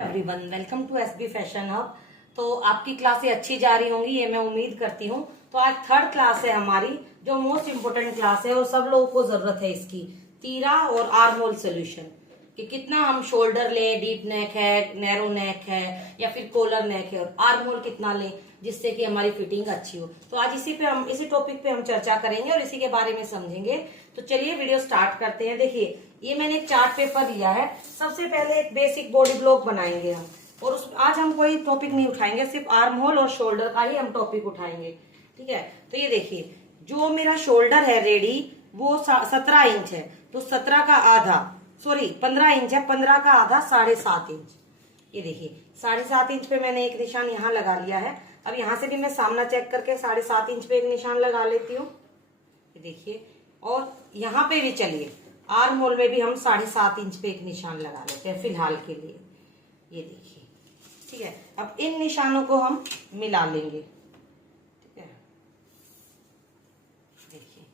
Everyone welcome to SB fashion hub. तो आपकी क्लासें अच्छी जा रही होंगी, ये मैं उम्मीद करती हूँ। तो आज थर्ड क्लास है हमारी, जो मोस्ट इम्पोर्टेंट क्लास है और सब लोगों को जरूरत है इसकी। तीरा और आर्म होल सोल्यूशन कि कितना हम शोल्डर ले, डीप नेक है, नैरो नेक है या फिर कॉलर नेक है, और आर्म होल कितना ले जिससे कि हमारी फिटिंग अच्छी हो। तो आज इसी टॉपिक पे हम चर्चा करेंगे और इसी के बारे में समझेंगे। तो चलिए वीडियो स्टार्ट करते हैं। देखिए, ये मैंने एक चार्ट पेपर लिया है। सबसे पहले एक बेसिक बॉडी ब्लॉक बनाएंगे हम, और आज हम कोई टॉपिक नहीं उठाएंगे, सिर्फ आर्म होल और शोल्डर का ही हम टॉपिक उठाएंगे। ठीक है, तो ये देखिए, जो मेरा शोल्डर है रेडी वो 17 इंच है, तो 17 का आधा, सॉरी 15 इंच है, 15 का आधा 7.5 इंच। ये देखिए 7.5 इंच पे मैंने एक निशान यहाँ लगा लिया है। अब यहाँ से भी मैं सामना चेक करके 7.5 इंच पे एक निशान लगा लेती हूँ। ये देखिए, और यहाँ पे भी चलिए आर्म होल में भी हम 7.5 इंच पे एक निशान लगा लेते हैं फिलहाल के लिए। ये देखिए, ठीक है। अब इन निशानों को हम मिला लेंगे। ठीक है, देखिए,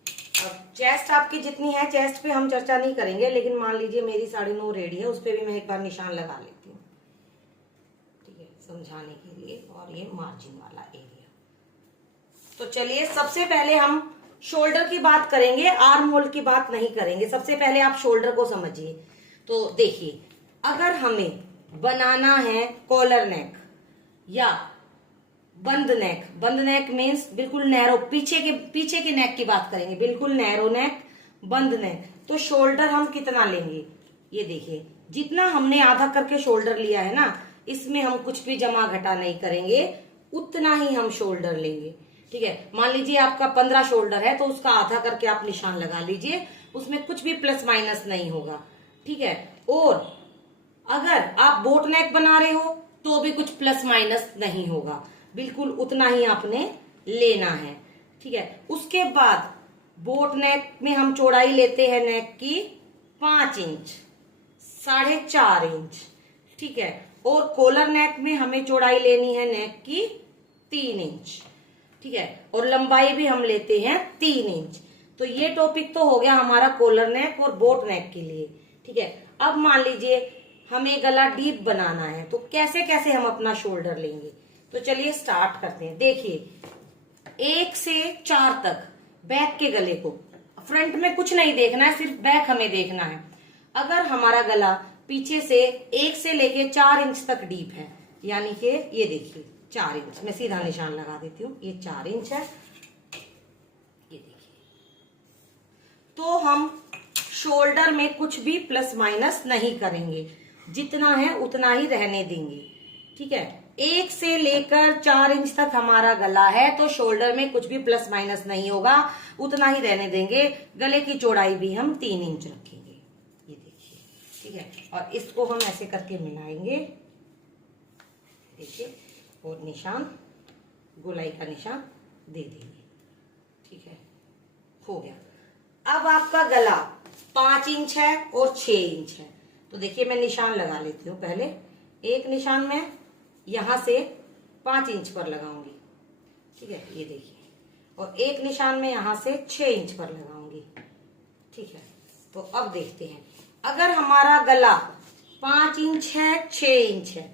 अब चेस्ट आपकी जितनी है, चेस्ट पे हम चर्चा नहीं करेंगे, लेकिन मान लीजिए मेरी 9.5 रेडी है, उस पर भी मैं एक बार निशान लगा लेती हूँ। ठीक है, समझाने के लिए। और ये मार्जिन वाला एरिया। तो चलिए, सबसे पहले हम शोल्डर की बात करेंगे, आर्म होल की बात नहीं करेंगे। सबसे पहले आप शोल्डर को समझिए। तो देखिए, अगर हमें बनाना है कॉलर नेक या बंद नेक मीन्स बिल्कुल नैरो, पीछे के नेक की बात करेंगे, बिल्कुल नैरो नेक, बंद नेक, तो शोल्डर हम कितना लेंगे? ये देखिए, जितना हमने आधा करके शोल्डर लिया है ना, इसमें हम कुछ भी जमा घटा नहीं करेंगे, उतना ही हम शोल्डर लेंगे। ठीक है, मान लीजिए आपका 15 शोल्डर है, तो उसका आधा करके आप निशान लगा लीजिए, उसमें कुछ भी प्लस माइनस नहीं होगा। ठीक है, और अगर आप बोट नेक बना रहे हो तो भी कुछ प्लस माइनस नहीं होगा, बिल्कुल उतना ही आपने लेना है। ठीक है, उसके बाद बोट नेक में हम चौड़ाई लेते हैं नेक की 5 इंच, 4.5 इंच। ठीक है, और कॉलर नेक में हमें चौड़ाई लेनी है नेक की 3 इंच। ठीक है, और लंबाई भी हम लेते हैं 3 इंच। तो ये टॉपिक तो हो गया हमारा कॉलर नेक और बोट नेक के लिए। ठीक है, अब मान लीजिए हमें गला डीप बनाना है, तो कैसे कैसे हम अपना शोल्डर लेंगे? तो चलिए स्टार्ट करते हैं। देखिए, 1 से 4 तक बैक के गले को, फ्रंट में कुछ नहीं देखना है, सिर्फ बैक हमें देखना है। अगर हमारा गला पीछे से 1 से लेके 4 इंच तक डीप है, यानी कि ये देखिए 4 इंच, मैं सीधा निशान लगा देती हूँ, ये 4 इंच है। ये देखिए, तो हम शोल्डर में कुछ भी प्लस माइनस नहीं करेंगे, जितना है उतना ही रहने देंगे। ठीक है, 1 से लेकर 4 इंच तक हमारा गला है, तो शोल्डर में कुछ भी प्लस माइनस नहीं होगा, उतना ही रहने देंगे। गले की चौड़ाई भी हम 3 इंच रखेंगे। ये देखिए, ठीक है, और इसको हम ऐसे करके मिलाएंगे। देखिए, और निशान, गोलाई का निशान दे देंगे। ठीक है, हो गया। अब आपका गला 5 इंच है और 6 इंच है, तो देखिए मैं निशान लगा लेती हूँ। पहले एक निशान में यहां से 5 इंच पर लगाऊंगी। ठीक है, ये देखिए, और एक निशान में यहां से 6 इंच पर लगाऊंगी। ठीक है, तो अब देखते हैं, अगर हमारा गला 5 इंच है, 6 इंच है,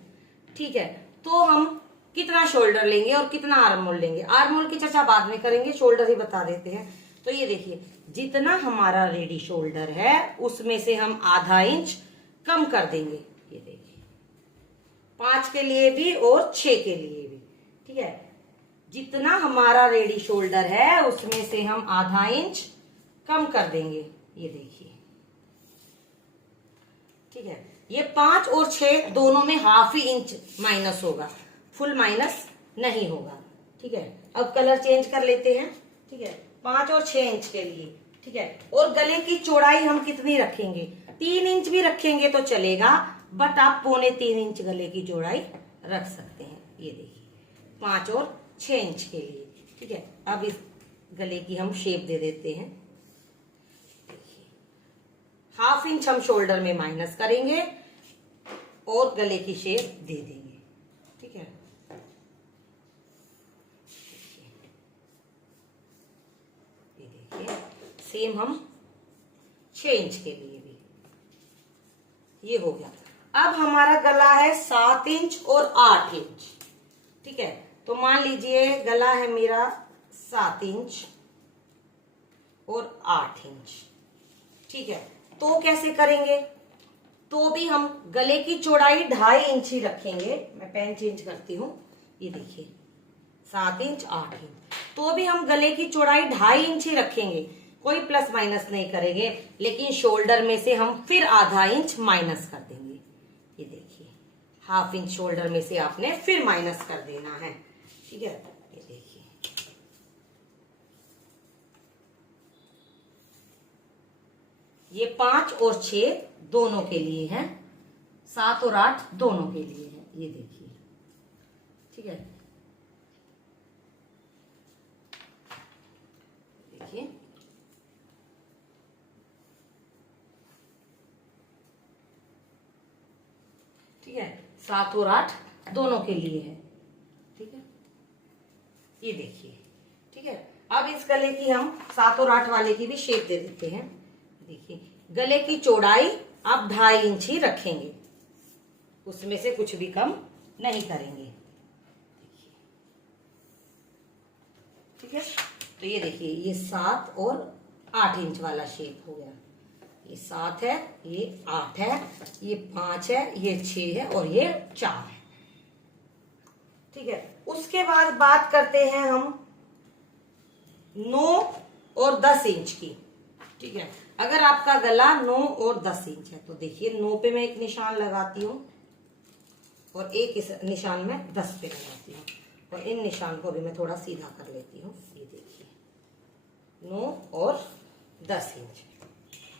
ठीक है, तो हम कितना शोल्डर लेंगे और कितना आर्म होल लेंगे? आर्म होल की चर्चा बाद में करेंगे, शोल्डर ही बता देते हैं। तो ये देखिए, जितना हमारा रेडी शोल्डर है उसमें से हम आधा इंच कम कर देंगे। ये देखिए, 5 के लिए भी और 6 के लिए भी। ठीक है, जितना हमारा रेडी शोल्डर है उसमें से हम आधा इंच कम कर देंगे। ये देखिए, ठीक है, ये 5 और 6 दोनों में हाफ ही इंच माइनस होगा, फुल माइनस नहीं होगा। ठीक है, अब कलर चेंज कर लेते हैं। ठीक है, 5 और 6 इंच के लिए। ठीक है, और गले की चौड़ाई हम कितनी रखेंगे? 3 इंच भी रखेंगे तो चलेगा, बट आप 3.25 इंच गले की चौड़ाई रख सकते हैं। ये देखिए, 5 और 6 इंच के लिए। ठीक है, अब इस गले की हम शेप दे देते हैं। देखिए, हाफ इंच हम शोल्डर में माइनस करेंगे और गले की शेप दे देंगे। ठीक है, ये देखिए, सेम हम 6 इंच के लिए भी, ये हो गया। अब हमारा गला है 7 इंच और 8 इंच। ठीक है, तो मान लीजिए गला है मेरा 7 इंच और 8 इंच। ठीक है, तो कैसे करेंगे? तो भी हम गले की चौड़ाई 2.5 इंच ही रखेंगे। मैं पेन चेंज करती हूँ। ये देखिए 7 इंच 8 इंच, तो भी हम गले की चौड़ाई 2.5 इंच ही रखेंगे, कोई प्लस माइनस नहीं करेंगे। लेकिन शोल्डर में से हम फिर आधा इंच माइनस कर देंगे। ये देखिए 1/2 इंच शोल्डर में से आपने फिर माइनस कर देना है। ठीक है, ये देखिए ये 5 और 6 दोनों के लिए है, 7 और 8 दोनों के लिए है। ये देखिए, ठीक है, देखिए ठीक है, 7 और 8 दोनों के लिए है। ठीक है, ये देखिए। ठीक है, अब इस गले की हम 7 और 8 वाले की भी शेप दे देते हैं। देखिए गले की चौड़ाई आप 2.5 इंच ही रखेंगे, उसमें से कुछ भी कम नहीं करेंगे। ठीक है, तो ये देखिए ये 7 और 8 इंच वाला शेप हो गया। ये 7 है, ये 8 है, ये 5 है, ये 6 है और ये 4 है। ठीक है, उसके बाद बात करते हैं हम 9 और 10 इंच की। ठीक है, अगर आपका गला 9 और 10 इंच है तो देखिए 9 पे मैं एक निशान लगाती हूँ और एक इस निशान में 10 पे लगाती हूँ, और इन निशान को भी मैं थोड़ा सीधा कर लेती हूँ। ये देखिए 9 और 10 इंच।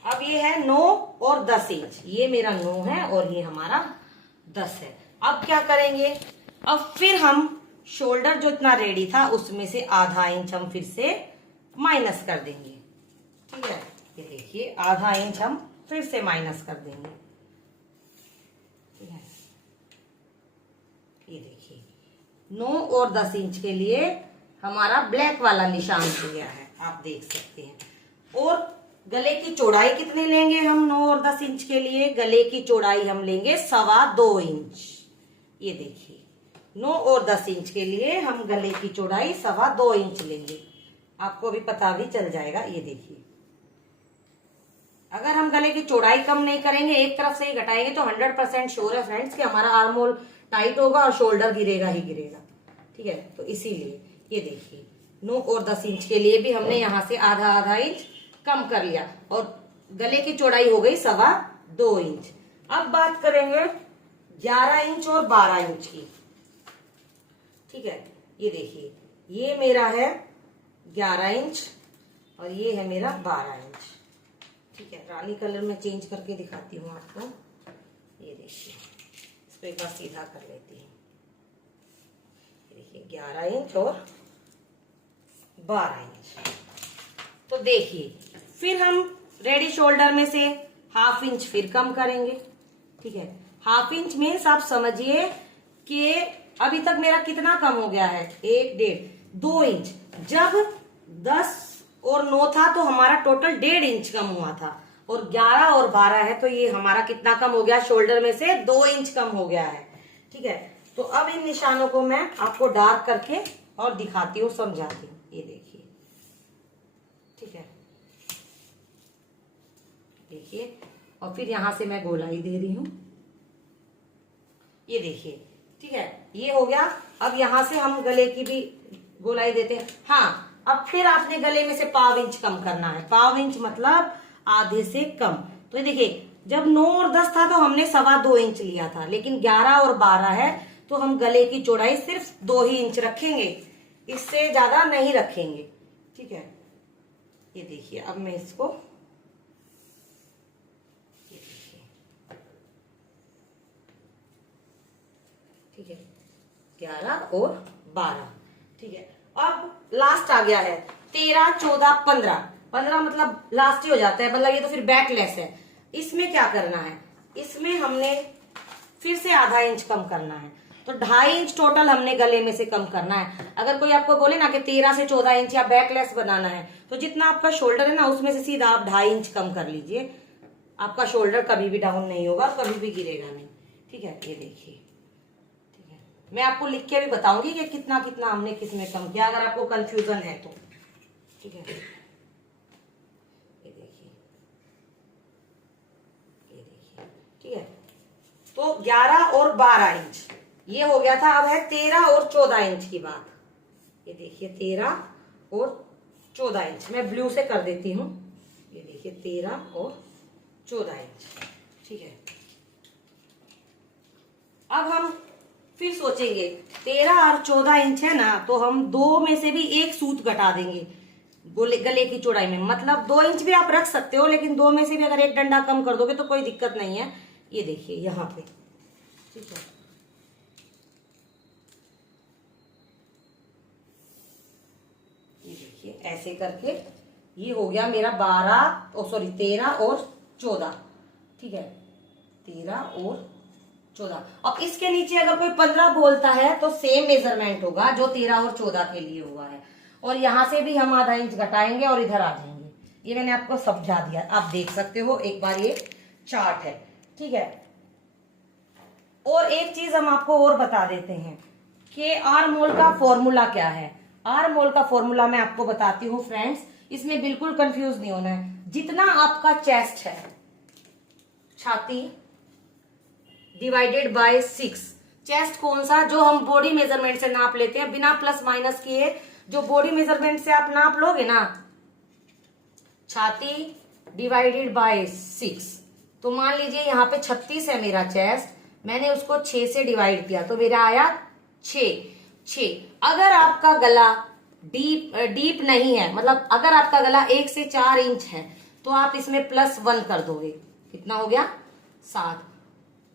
अब ये है 9 और 10 इंच, ये मेरा 9 है और ये हमारा 10 है। अब क्या करेंगे? अब फिर हम शोल्डर जो इतना रेडी था उसमें से आधा इंच हम फिर से माइनस कर देंगे। ठीक है, ये देखिए आधा इंच हम फिर से माइनस कर देंगे। ठीक है, ये देखिए 9 और 10 इंच के लिए हमारा ब्लैक वाला निशान हो गया है, आप देख सकते हैं। और गले की चौड़ाई कितनी लेंगे हम 9 और 10 इंच के लिए? गले की चौड़ाई हम लेंगे 2.25 इंच। ये देखिए 9 और 10 इंच के लिए हम गले की चौड़ाई 2.25 इंच लेंगे, आपको भी पता भी चल जाएगा। ये देखिए अगर हम गले की चौड़ाई कम नहीं करेंगे, एक तरफ से ही घटाएंगे, तो 100% श्योर है फ्रेंड्स कि हमारा आर्म होल टाइट होगा और शोल्डर गिरेगा ही गिरेगा। ठीक है, तो इसीलिए ये देखिए 9 और 10 इंच के लिए भी हमने यहाँ से आधा आधा इंच कम कर लिया और गले की चौड़ाई हो गई 2.25 इंच। अब बात करेंगे 11 इंच और 12 इंच की। ठीक है, ये देखिए ये मेरा है 11 इंच और ये है मेरा 12 इंच। ठीक है, रानी कलर में चेंज करके दिखाती हूँ आपको। ये देखिए इसको एक बार सीधा कर लेती हूँ। ये देखिए 11 इंच और 12 इंच। तो देखिए फिर हम रेडी शोल्डर में से 1/2 इंच फिर कम करेंगे। ठीक है, 1/2 इंच मीन्स आप समझिए कि अभी तक मेरा कितना कम हो गया है? 1, 1.5, 2 इंच। जब 10 और 9 था तो हमारा टोटल 1.5 इंच कम हुआ था, और 11 और 12 है तो ये हमारा कितना कम हो गया? शोल्डर में से 2 इंच कम हो गया है। ठीक है, तो अब इन निशानों को मैं आपको डार्क करके और दिखाती हूँ, समझाती हूँ। ये देखिए, ठीक है, देखिए, और फिर यहां से मैं गोलाई दे रही हूं। ये देखिए, ठीक है, ये हो गया। अब यहां से हम गले की भी गोलाई देते हैं। हाँ, अब फिर आपने गले में से 1/2 इंच कम करना है। 1/2 इंच मतलब आधे से कम। तो ये देखिए जब 9 और 10 था तो हमने 2.25 इंच लिया था, लेकिन 11 और 12 है तो हम गले की चौड़ाई सिर्फ 2 ही इंच रखेंगे, इससे ज्यादा नहीं रखेंगे। ठीक है, ये देखिए अब मैं इसको ठीक है 11 और 12। ठीक है, अब लास्ट आ गया है 13, 14, 15। 15 मतलब लास्ट ही हो जाता है, मतलब ये तो फिर बैकलेस है। इसमें क्या करना है? इसमें हमने फिर से आधा इंच कम करना है, तो 2.5 इंच टोटल हमने गले में से कम करना है। अगर कोई आपको बोले ना कि 13 से 14 इंच या बैकलेस बनाना है, तो जितना आपका शोल्डर है ना उसमें से सीधा आप 2.5 इंच कम कर लीजिए। आपका शोल्डर कभी भी डाउन नहीं होगा, कभी भी गिरेगा नहीं। ठीक है, ये देखिए। ठीक है, मैं आपको लिख के भी बताऊंगी कि कितना कितना हमने किसमें कम किया, अगर आपको कंफ्यूजन है तो। ठीक है, ये देखिए, ये देखिए। ठीक है, तो 11 और 12 इंच ये हो गया था। अब है 13 और 14 इंच की बात। ये देखिए 13 और 14 इंच, मैं ब्लू से कर देती हूँ। ये देखिए 13 और 14 इंच। ठीक है, अब हम फिर सोचेंगे 13 और 14 इंच है ना, तो हम दो में से भी एक सूत घटा देंगे गले की चौड़ाई में। मतलब 2 इंच भी आप रख सकते हो, लेकिन दो में से भी अगर एक डंडा कम कर दोगे तो कोई दिक्कत नहीं है। ये देखिए यहाँ पे। ठीक है, ये देखिए ऐसे करके ये हो गया मेरा 13 और 14। ठीक है, 13 और 14। अब इसके नीचे अगर कोई 15 बोलता है तो सेम मेजरमेंट होगा जो 13 और 14 के लिए हुआ है, और यहां से भी हम आधा इंच घटाएंगे और इधर आ जाएंगे। ये मैंने आपको समझा दिया, आप देख सकते हो एक बार, ये चार्ट है। ठीक है, और एक चीज हम आपको और बता देते हैं कि आर मोल का फॉर्मूला क्या है। आर मोल का फॉर्मूला मैं आपको बताती हूँ फ्रेंड्स, इसमें बिल्कुल कंफ्यूज नहीं होना है। जितना आपका चेस्ट है, छाती डिवाइडेड बाय 6, चेस्ट कौन सा, जो हम बॉडी मेजरमेंट से नाप लेते हैं बिना प्लस माइनस किए। जो बॉडी मेजरमेंट से आप नाप लोगे ना, छाती डिवाइडेड बाय 6, तो मान लीजिए यहाँ पे 36 है मेरा चेस्ट, मैंने उसको 6 से डिवाइड किया तो मेरा आया 6। अगर आपका गला डीप नहीं है, मतलब अगर आपका गला 1 से 4 इंच है, तो आप इसमें +1 कर दोगे, कितना हो गया 7।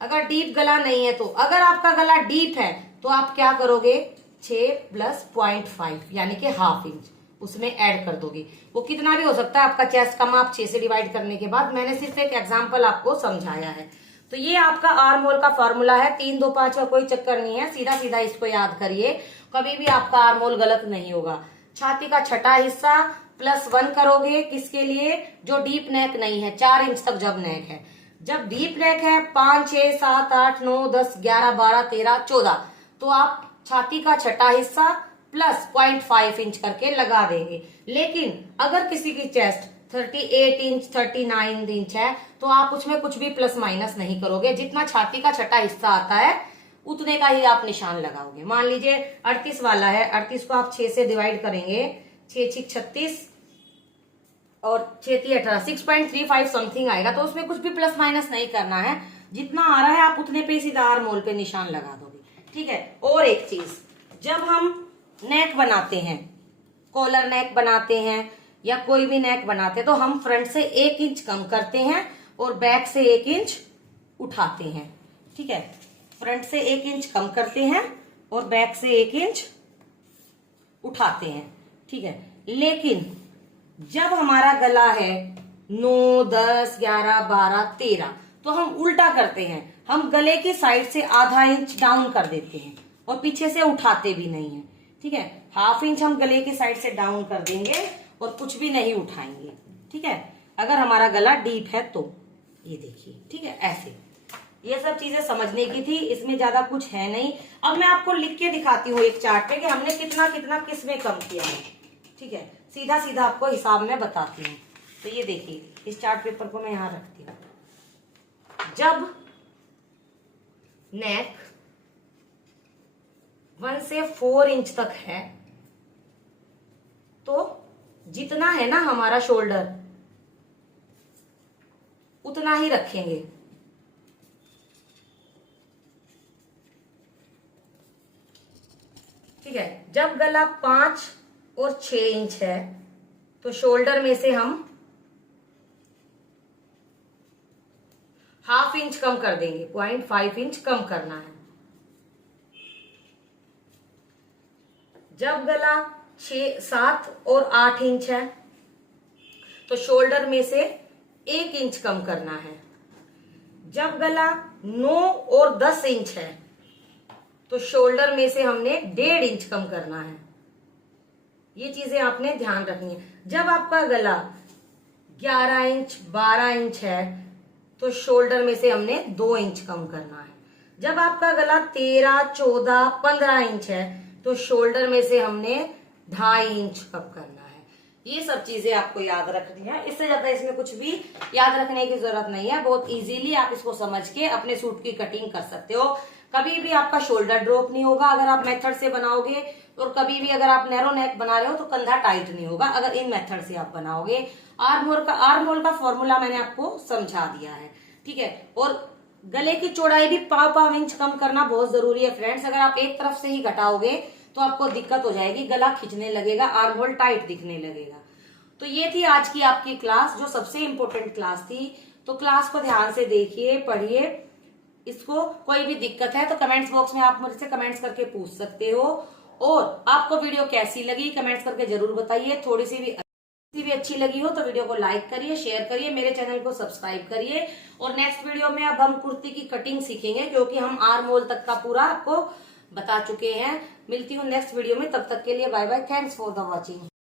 अगर डीप गला नहीं है तो, अगर आपका गला डीप है तो आप क्या करोगे, 6 + 0.5 यानी कि ½ इंच उसमें ऐड कर दोगे। वो कितना भी हो सकता है, आपका चेस्ट का माप 6 से डिवाइड करने के बाद। मैंने सिर्फ एक एग्जांपल आपको समझाया है। तो ये आपका आर मोल का फॉर्मूला है। 3, 2, 5 का कोई चक्कर नहीं है, सीधा सीधा इसको याद करिए, कभी भी आपका आर मोल गलत नहीं होगा। छाती का छठा हिस्सा +1 करोगे, किसके लिए, जो डीप नेक नहीं है, 4 इंच तक जब नेक है। जब डीप नेक है 5, 6, 7, 8, 9, 10, 11, 12, 13, 14, तो आप छाती का छठा हिस्सा प्लस 0.5 इंच करके लगा देंगे। लेकिन अगर किसी की चेस्ट 38 इंच 39 इंच है, तो आप उसमें कुछ भी प्लस माइनस नहीं करोगे, जितना छाती का छठा हिस्सा आता है उतने का ही आप निशान लगाओगे। मान लीजिए 38 वाला है, 38 को आप 6 से डिवाइड करेंगे, 6 6 36 और 6 3 18, 6.35 समथिंग आएगा, तो उसमें कुछ भी प्लस माइनस नहीं करना है, जितना आ रहा है आप उतने पे सीधा आर मोल पे निशान लगा दोगे। ठीक है, और एक चीज, जब हम नेक बनाते हैं, कॉलर नेक बनाते हैं या कोई भी नेक बनाते हैं, तो हम फ्रंट से 1 इंच कम करते हैं और बैक से 1 इंच उठाते हैं। ठीक है, फ्रंट से 1 इंच कम करते हैं और बैक से 1 इंच उठाते हैं। ठीक है, लेकिन जब हमारा गला है 9, 10, 11, 12, 13, तो हम उल्टा करते हैं, हम गले की साइड से आधा इंच डाउन कर देते हैं और पीछे से उठाते भी नहीं है। ठीक है, ½ इंच हम गले की साइड से डाउन कर देंगे और कुछ भी नहीं उठाएंगे। ठीक है, अगर हमारा गला डीप है तो। ये देखिए, ठीक है, ऐसे ये सब चीजें समझने की थी, इसमें ज्यादा कुछ है नहीं। अब मैं आपको लिख के दिखाती हूँ एक चार्ट पे कि हमने कितना कितना किसमें कम किया है। ठीक है, सीधा सीधा आपको हिसाब में बताती हूँ। तो ये देखिए, इस चार्ट पेपर को मैं यहाँ रखती हूँ। जब नेक 1 से 4 इंच तक है, तो जितना है ना हमारा शोल्डर, उतना ही रखेंगे। ठीक है, जब गला 5 और 6 इंच है, तो शोल्डर में से हम ½ इंच कम कर देंगे, 0.5 इंच कम करना है। जब गला 6, 7 और 8 इंच है, तो शोल्डर में से 1 इंच कम करना है। जब गला 9 और 10 इंच है, तो शोल्डर में से हमने 1.5 इंच कम करना है। ये चीजें आपने ध्यान रखनी है। जब आपका गला 11 इंच 12 इंच है, तो शोल्डर में से हमने 2 इंच कम करना है। जब आपका गला 13, 14, 15 इंच है तो शोल्डर में से हमने 2.5 इंच कम करना है। ये सब चीजें आपको याद रखनी है, इससे ज्यादा इसमें कुछ भी याद रखने की जरूरत नहीं है। बहुत इजीली आप इसको समझ के अपने सूट की कटिंग कर सकते हो। कभी भी आपका शोल्डर ड्रॉप नहीं होगा अगर आप मेथड से बनाओगे, और कभी भी अगर आप नैरो नेक बना रहे हो तो कंधा टाइट नहीं होगा अगर इन मेथड से आप बनाओगे। आर्म होल का फॉर्मूला मैंने आपको समझा दिया है, ठीक है। और गले की चौड़ाई भी 5 इंच कम करना बहुत जरूरी है फ्रेंड्स। अगर आप एक तरफ से ही घटाओगे तो आपको दिक्कत हो जाएगी, गला खिंचने लगेगा, आर्म होल टाइट दिखने लगेगा। तो ये थी आज की आपकी क्लास, जो सबसे इंपॉर्टेंट क्लास थी। तो क्लास को ध्यान से देखिए, पढ़िए। इसको कोई भी दिक्कत है तो कमेंट्स बॉक्स में आप मुझसे कमेंट्स करके पूछ सकते हो। और आपको वीडियो कैसी लगी कमेंट्स करके जरूर बताइए। थोड़ी सी भी अच्छी लगी हो तो वीडियो को लाइक करिए, शेयर करिए, मेरे चैनल को सब्सक्राइब करिए। और नेक्स्ट वीडियो में अब हम कुर्ती की कटिंग सीखेंगे, क्योंकि हम आर्म होल तक का पूरा आपको बता चुके हैं। मिलती हूँ नेक्स्ट वीडियो में, तब तक के लिए bye bye. Thanks for the watching.